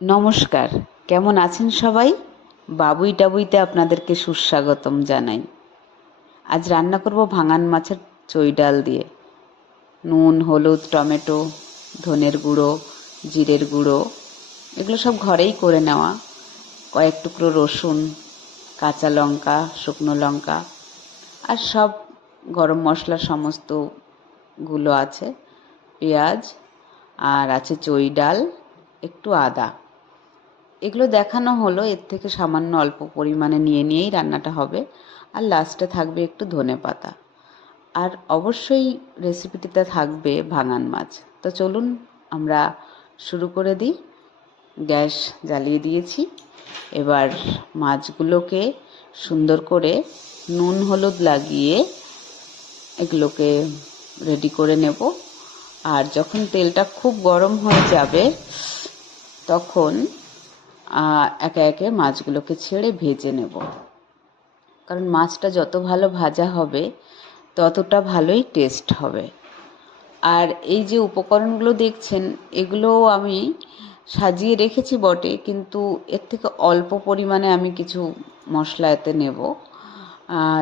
নমস্কার। কেমন আছেন সবাই? বাবুই টাবুইতে আপনাদেরকে সুস্বাগতম জানাই। আজ রান্না করব ভাঙান মাছের চই ডাল দিয়ে। নুন, হলুদ, টমেটো, ধনের গুঁড়ো, জিরের গুঁড়ো, এগুলো সব ঘরেই করে নেওয়া। কয়েক টুকরো রসুন, কাঁচা লঙ্কা, শুকনো লঙ্কা আর সব গরম মশলা সমস্তগুলো আছে। পেঁয়াজ আর আছে চই ডাল, একটু আদা। এগুলো দেখানো হলো, এর থেকে সামান্য অল্প পরিমাণে নিয়ে নিয়েই রান্নাটা হবে। আর লাস্টে থাকবে একটু ধনে পাতা। আর অবশ্যই রেসিপিটিতে থাকবে ভাঙান মাছ। তো চলুন আমরা শুরু করে দিই। গ্যাস জ্বালিয়ে দিয়েছি। এবার মাছগুলোকে সুন্দর করে নুন হলুদ লাগিয়ে এগুলোকে রেডি করে নেব। আর যখন তেলটা খুব গরম হয়ে যাবে, তখন একে একে মাছগুলোকে ছেড়ে ভেজে নেব। কারণ মাছটা যত ভালো ভাজা হবে, ততটা ভালোই টেস্ট হবে। আর এই যে উপকরণগুলো দেখছেন, এগুলোও আমি সাজিয়ে রেখেছি বটে, কিন্তু এর থেকে অল্প পরিমাণে আমি কিছু মশলা এতে নেব।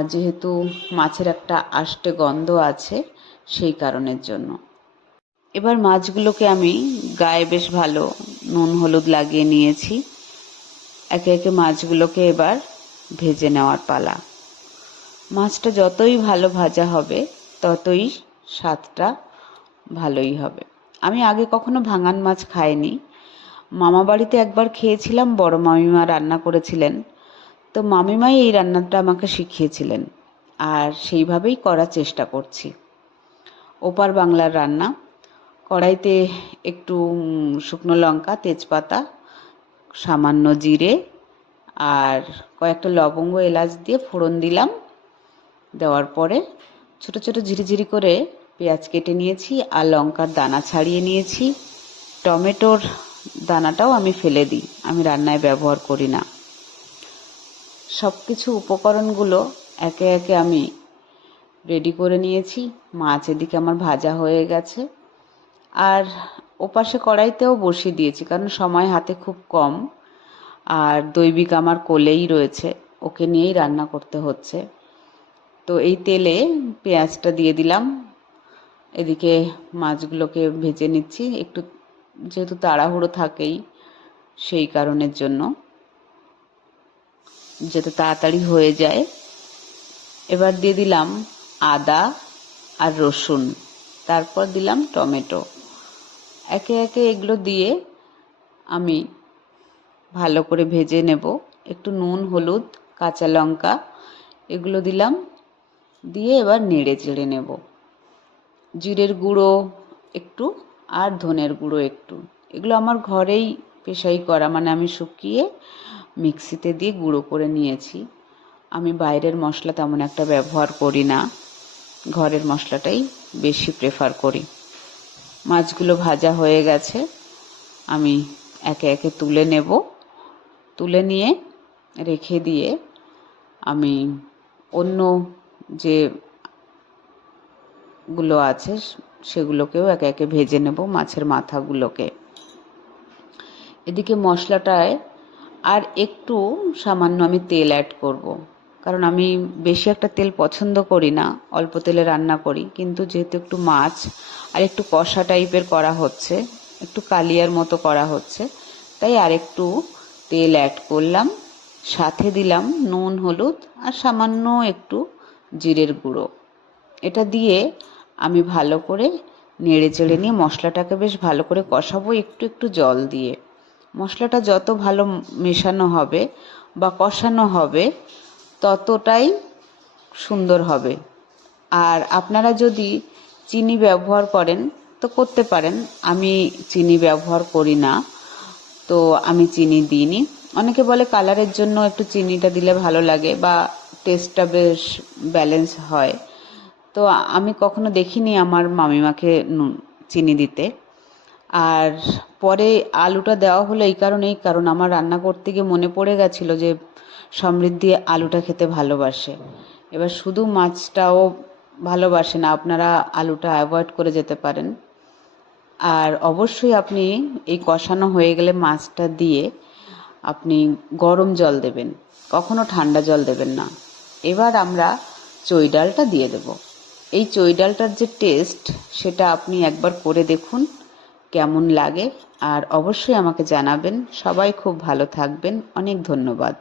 যেহেতু মাছের একটা আষ্টে গন্ধ আছে, সেই কারণের জন্য। এবার মাছগুলোকে আমি গায়ে বেশ ভালো নুন, হলুদ লাগিয়ে নিয়েছি। একে একে মাছগুলোকে এবার ভেজে নেওয়ার পালা। মাছটা যতই ভালো ভাজা হবে, ততই স্বাদটা ভালোই হবে। আমি আগে কখনো ভাঙান মাছ খাইনি। মামা বাড়িতে একবার খেয়েছিলাম, বড় মামিমা রান্না করেছিলেন। তো মামিমাই এই রান্নাটা আমাকে শিখিয়েছিলেন আর সেইভাবেই করার চেষ্টা করছি। ওপার বাংলার রান্না। কড়াইতে একটু শুকনো লঙ্কা, তেজপাতা সামান্য জিরে আর কয়েকটা লবঙ্গ এলাচ দিয়ে ফোড়ন দিলাম। দেওয়ার পরে ছোট ছোট ঝিরিঝিরি করে পেঁয়াজ কেটে নিয়েছি আর লঙ্কার দানা ছাড়িয়ে নিয়েছি। টমেটোর দানাটাও আমি ফেলে দিই, আমি রান্নায় ব্যবহার করি না। সব কিছু উপকরণগুলো একে একে আমি রেডি করে নিয়েছি। মাছ এদিকে আমার ভাজা হয়ে গেছে। আর ওপাশে কড়াইতেও বসিয়ে দিয়েছি, কারণ সময় হাতে খুব কম। আর দৈবিক আমার কোলেই রয়েছে, ওকে নিয়েই রান্না করতে হচ্ছে। তো এই তেলে পেঁয়াজটা দিয়ে দিলাম। এদিকে মাছগুলোকে ভেজে নিচ্ছি, একটু যেহেতু তাড়াহুড়ো থাকেই সেই কারণের জন্য। যাতে তাড়াতাড়ি হয়ে যায়। এবার দিয়ে দিলাম আদা আর রসুন, তারপর দিলাম টমেটো। একে একে এগুলো দিয়ে আমি ভালো করে ভেজে নেব। একটু নুন, হলুদ, কাঁচা লঙ্কা এগুলো দিলাম। দিয়ে এবার নেড়ে চেড়ে নেব। জিরের গুঁড়ো একটু আর ধনের গুঁড়ো একটু। এগুলো আমার ঘরেই পেশাই করা মানে আমি শুকিয়ে মিক্সিতে দিয়ে গুঁড়ো করে নিয়েছি। আমি বাইরের মশলা তেমন একটা ব্যবহার করি না। ঘরের মশলাটাই বেশি প্রেফার করি। মাছগুলো ভাজা হয়ে গেছে। আমি একে একে তুলে নেব। তুলে নিয়ে রেখে দিয়ে আমি অন্য যে গুলো আছে, সেগুলোকেও একে একে ভেজে নেব মাছের মাথাগুলোকে। এদিকে মশলাটায় আর একটু সামান্য আমি তেল অ্যাড করব। কারণ আমি বেশি একটা তেল পছন্দ করি না, অল্প তেলে রান্না করি। কিন্তু যেহেতু একটু মাছ আর একটু কষা টাইপের করা হচ্ছে, একটু কালিয়ার মতো করা হচ্ছে, তাই আর একটু তেল অ্যাড করলাম, সাথে দিলাম নুন, হলুদ আর সামান্য একটু জিরের গুঁড়ো। এটা দিয়ে আমি ভালো করে নেড়ে চেড়ে নিয়ে মশলাটাকে বেশ ভালো করে কষাবো একটু একটু জল দিয়ে। মশলাটা যত ভালো মেশানো হবে বা কষানো হবে ততটাই সুন্দর হবে। আর আপনারা যদি চিনি ব্যবহার করেন, তো করতে পারেন। আমি চিনি ব্যবহার করি না, তো আমি চিনি দিইনি। অনেকে বলে কালারের জন্য একটু চিনিটা দিলে ভালো লাগে বা টেস্টটা বেশ ব্যালেন্স হয়। তো আমি কখনো দেখিনি আমার মামিমাকে চিনি দিতে। আর পরে আলুটা দেওয়া হলো এই কারণেই, কারণ আমার রান্না করতে গিয়ে মনে পড়ে গেছিল যে সমৃদ্ধি আলুটা খেতে ভালোবাসে। এবার শুধু মাছটাও ভালোবাসে না, আপনারা আলুটা অ্যাভয়েড করে যেতে পারেন। আর অবশ্যই আপনি এই কষানো হয়ে গেলে মাছটা দিয়ে আপনি গরম জল দেবেন, কখনো ঠান্ডা জল দেবেন না। এবার আমরা চই ডালটা দিয়ে দেব। এই চই ডালটার যে টেস্ট সেটা আপনি একবার করে দেখুন। কেমন লাগে আর অবশ্যই আমাকে জানাবেন। সবাই খুব ভালো থাকবেন। অনেক ধন্যবাদ।